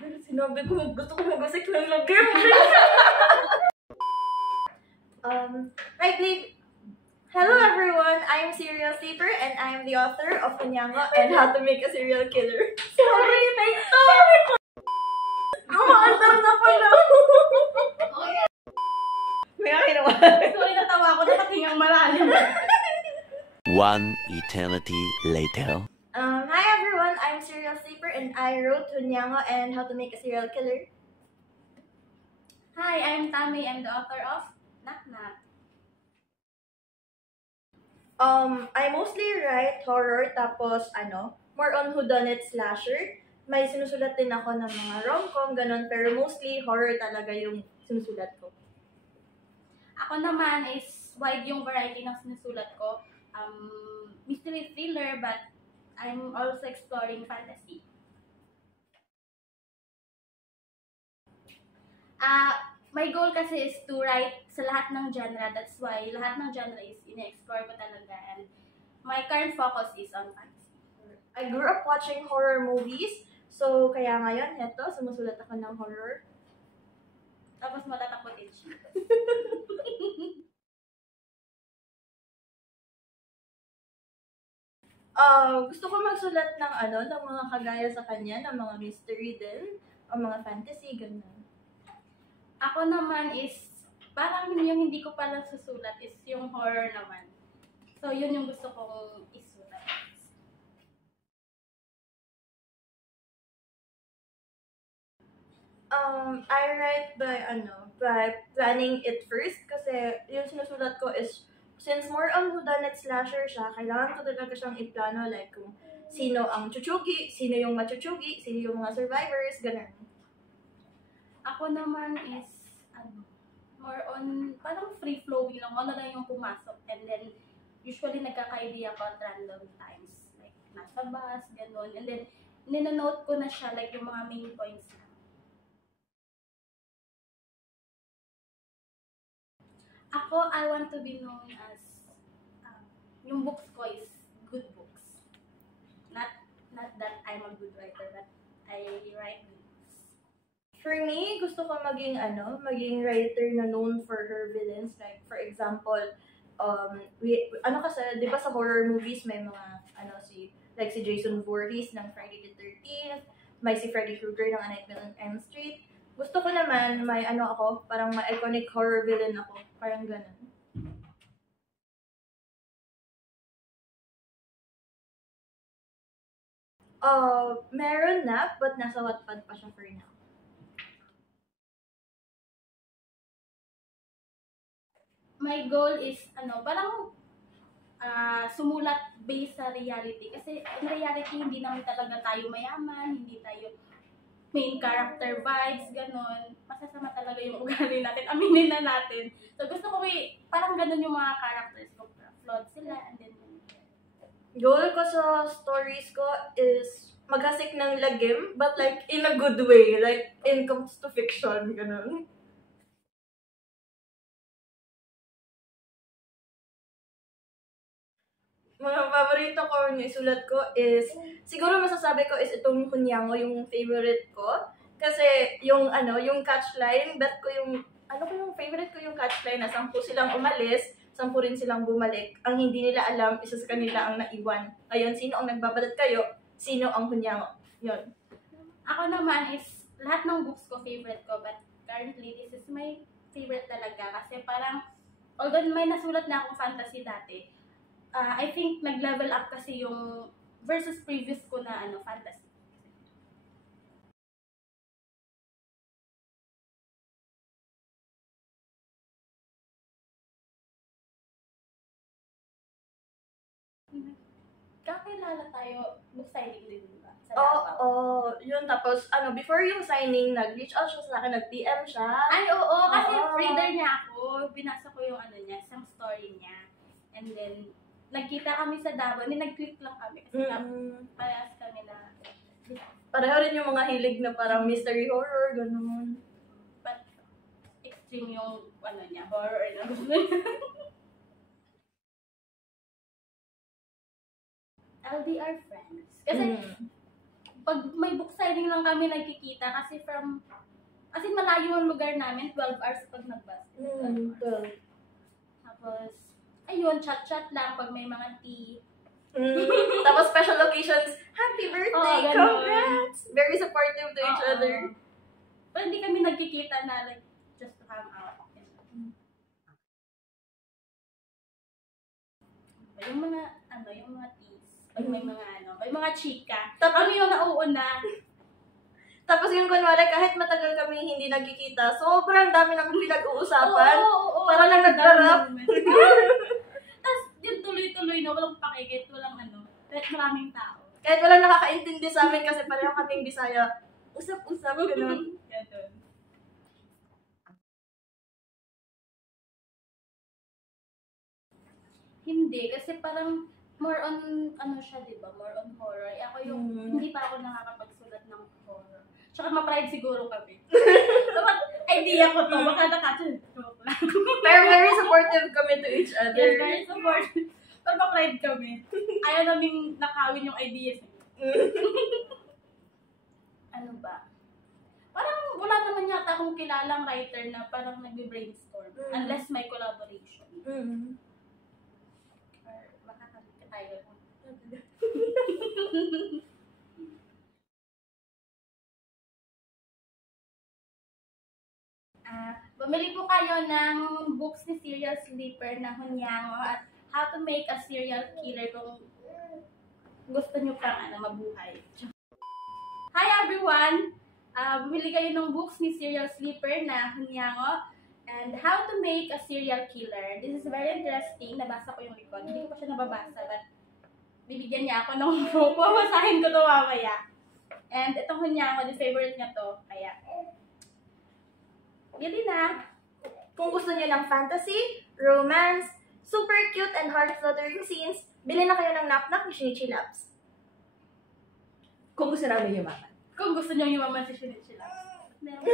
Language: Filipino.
Sinabi ko, gusto ko magasik ng lagim. Hi, babe. Hello, everyone. I'm Serial Sleeper, and I'm the author of Kunyango and How to Make a Serial Killer. Sorry, thanks to. Kumaandar na pala. May akinawa. Sorry, natawa ko. Nakatingang malalim. One eternity later. Hi, everyone. I'm Serial Sleeper, and I wrote Kunyango and How to Make a Serial Killer. Hi, I'm Tami. I'm the author of Knock Knock. I mostly write horror, tapos more on whodunit slasher. May sinusulat din ako ng mga rom-com, ganun, pero mostly horror talaga yung sinusulat ko. Ako naman is wide yung variety ng sinusulat ko. Mystery thriller, but I'm also exploring fantasy. My goal kasi is to write sa lahat ng genre. That's why lahat ng genre is ina-explore ko talaga. And my current focus is on fantasy. I grew up watching horror movies, so kaya ngayon, sumusulat ako ng horror. Tapos matatakotin siya. Gusto ko magsulat ng ng mga kagaya sa kanya, ng mga mystery din, o mga fantasy, ganun. Ako naman is, parang yung hindi ko pala susulat is yung horror naman. So, yun yung gusto kong isulat. I write by planning it first, kasi yung sinusulat ko is, since more on whodunit slasher siya, kailangan ko talaga siyang iplano, like kung sino ang chuchugi, sino yung machuchugi, sino yung mga survivors, ganun. Ako naman is, more on, parang free-flowing lang. Ano lang yung pumasok. And then, usually nagkaka-idea ko at random times. Like, nasa bus, gano'n. And then, ninonote ko na siya, like, yung mga main points lang. Ako, I want to be known as, yung books ko is good books. Not that I'm a good writer, but I write good books. For me, gusto ko maging writer na known for her villains. Like, for example, kasi, di ba sa horror movies may mga, si Jason Voorhees ng Friday the 13th, may si Freddy Krueger ng A Nightmare on Elm Street. Gusto ko naman, may parang may iconic horror villain ako. Parang ganun. Meron na, but nasa Wattpad pa siya for now. My goal is, parang sumulat based sa reality. Kasi in reality, hindi naman talaga tayo mayaman, hindi tayo main character vibes, ganon. Masasama talaga yung ugali natin, aminin na natin. So gusto ko parang ganon yung mga characters ko, flawed sila, and then goal ko sa stories ko is maghasik ng lagim, but like in a good way, like in comes to fiction, ganon. Mga paborito ko yung isulat ko is, siguro masasabi ko is itong Kunyango, yung favorite ko. Kasi yung yung catchline, yung favorite ko yung catchline na 10 silang umalis, 10 rin silang bumalik. Ang hindi nila alam, isa sa kanila ang naiwan. Ngayon, sino ang nagbabalat kayo? Sino ang Kunyango? Yun. Ako naman is, lahat ng books ko favorite ko, but currently this is my favorite talaga. Kasi parang, although may nasulat na akong fantasy dati, I think nag-level up kasi yung versus previous ko na fantasy. Kakilala tayo, nag-signing din ba? Sa Davao. Yun. Tapos, before yung signing, nag-reach out siya sa akin, nag-PM siya. Ay, oo, kasi reader niya ako. Binasa ko yung niya, isang story niya. And then, nagkita kami sa Davao, nag-click lang kami. Kasi parehas kami na... Pareho rin yung mga hilig na parang mystery horror, gano'n. But, extreme yung, niya, horror na gusto niya. LDR friends. Kasi, pag may book signing lang kami nagkikita kasi malayo ang lugar namin, 12 hours pag nag-bus. Well. Tapos, ayun, chat-chat lang pag may mga tea. Tapos special occasions, happy birthday, ganun. congrats! Very supportive to each other. Pero hindi kami nagkikita na like, just to hang out. Yung mga teas, pag may mga chika. Tapos, Kami yung nauuna. tapos yung kunwari, kahit matagal kami hindi nagkikita, sobrang dami namin pinag-uusapan. Oo. Para lang nag-rap. Tapos yung tuloy-tuloy na walang pakikit, walang kahit maraming tao. Kahit walang nakakaintindi sa amin kasi pareho kaming Bisaya. Usap-usap, gano'n. Ganun. Hindi, kasi parang more on, siya, di ba? More on horror. Ako hindi pa ako nakakapagsulat ng horror. Tsaka ma-pride siguro kami. Dapat, idea ko to. Baka joke lang. Pero very supportive kami to each other. Yes, very supportive. Pero ma-pride kami. Ayaw naming nakawin yung ideas. Ano ba? Parang wala naman yata akong kilalang writer na parang nag-brainstorm. Unless may collaboration. Or makakabit ka tayo. Bumili po kayo ng books ni Serial Sleeper na Hunyango at How to Make a Serial Killer kung gusto nyo pang mabuhay. Hi everyone! Bumili kayo ng books ni Serial Sleeper na Hunyango and How to Make a Serial Killer. This is very interesting. Nabasa ko yung likod. Hindi ko pa siya nababasa but bibigyan niya ako ng book. Mabasahin ko to mamaya. And itong Hunyango, the favorite niya to. Kaya, bili na. Kung gusto niyo ng fantasy, romance, super cute and heart-fluttering scenes, bili na kayo ng Knock Knock ni Shinichi Labs. Kung gusto namin yumaman. Kung gusto niyo yumaman si Shinichi Labs. Meron.